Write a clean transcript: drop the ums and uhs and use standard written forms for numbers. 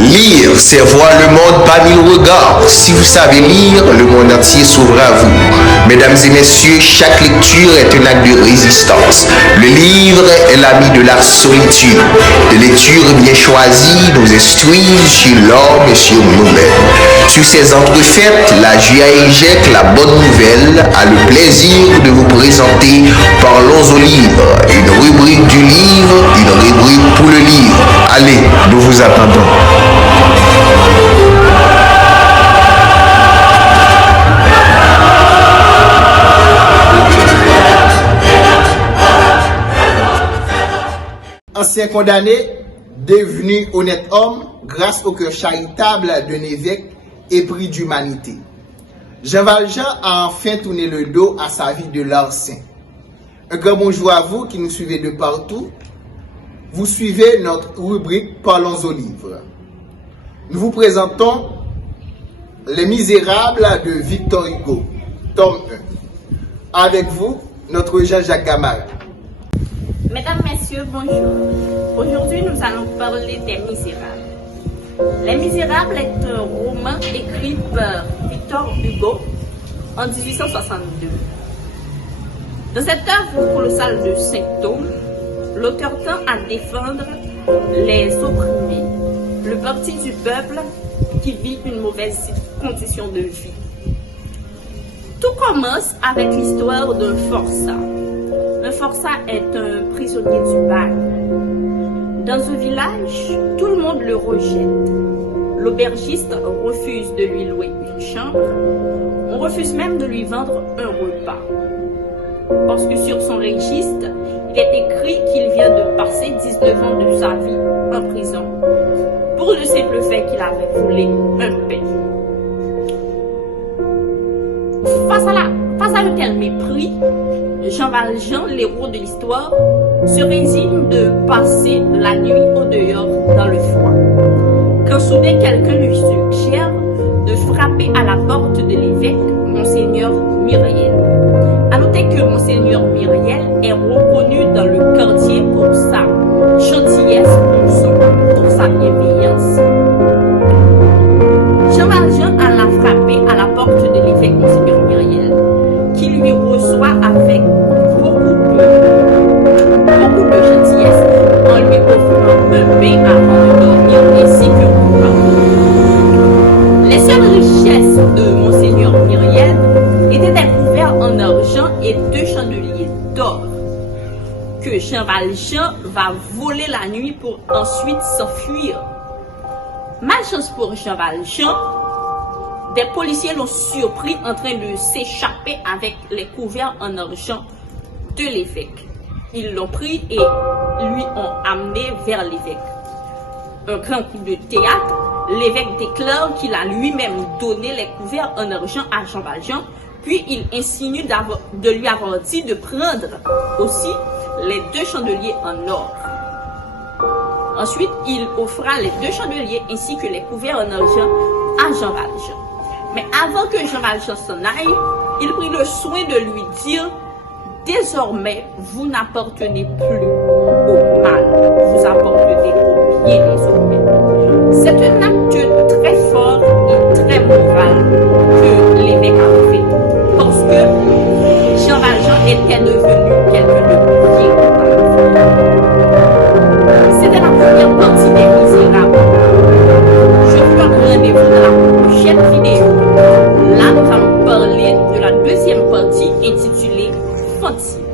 Lire, c'est voir le monde par mille regards. Si vous savez lire, le monde entier s'ouvre à vous. Mesdames et messieurs, chaque lecture est un acte de résistance. Le livre est l'ami de la solitude. Des lectures bien choisies nous instruisent sur l'homme et sur nous-mêmes. Sur ces entrefaites, la GIEJEC, la bonne nouvelle, a le plaisir de vous présenter Parlons au livre, une rubrique du livre, une rubrique pour le livre. Allez, nous vous attendons. Ancien condamné, devenu honnête homme grâce au cœur charitable d'un évêque épris d'humanité. Jean Valjean a enfin tourné le dos à sa vie de l'ancien. Un grand bonjour à vous qui nous suivez de partout. Vous suivez notre rubrique Parlons au livre. Nous vous présentons Les Misérables de Victor Hugo, tome 1. Avec vous, notre Jean-Jacques Gamard. Mesdames, Messieurs, bonjour. Aujourd'hui, nous allons parler des Misérables. Les Misérables est un roman écrit par Victor Hugo en 1862. Dans cette œuvre colossale de 5 tomes, l'auteur tend à défendre les opprimés, le parti du peuple qui vit une mauvaise condition de vie. Tout commence avec l'histoire d'un forçat. Un forçat est un prisonnier du bagne. Dans un village, tout le monde le rejette. L'aubergiste refuse de lui louer une chambre. On refuse même de lui vendre un repas. Parce que sur son registre, il est écrit qu'il vient de passer 19 ans de sa vie en prison pour le simple fait qu'il avait volé un pain. Face à un tel mépris, Jean Valjean, l'héros de l'histoire, se résigne de passer la nuit au dehors dans le froid. Quand soudain quelqu'un lui suggère de frapper à la porte de l'évêque, Monseigneur Myriel. À noter que Monseigneur Myriel est reconnu dans le quartier pour sa gentillesse, pour sa bienveillance. Jean Valjean alla frapper à la porte de l'évêque Monseigneur Myriel, qui lui reçoit avec beaucoup de gentillesse en lui offrant un pain avant de dormir ainsi que repas. Les seules richesses de Monseigneur Myriel étaient des couverts en argent et 2 chandeliers d'or que Jean Valjean va voler la nuit pour ensuite s'enfuir. Malchance pour Jean Valjean, des policiers l'ont surpris en train de s'échapper avec les couverts en argent de l'évêque. Ils l'ont pris et lui ont amené vers l'évêque. Un grand coup de théâtre, l'évêque déclare qu'il a lui-même donné les couverts en argent à Jean Valjean, puis il insinue de lui avoir dit de prendre aussi les 2 chandeliers en or. Ensuite, il offra les 2 chandeliers ainsi que les couverts en argent à Jean Valjean. Mais avant que Jean Valjean s'en aille, il prit le soin de lui dire « Désormais, vous n'appartenez plus au mal, vous appartenez au bien désormais. » C'est un acte très fort et très moral que l'évêque a fait, parce que Jean Valjean était devenu quelqu'un de bien moral. C'était la première partie des Misérables. Je vous donne rendez-vous dans la prochaine vidéo. Là, nous allons parler de la deuxième partie intitulée Fantine.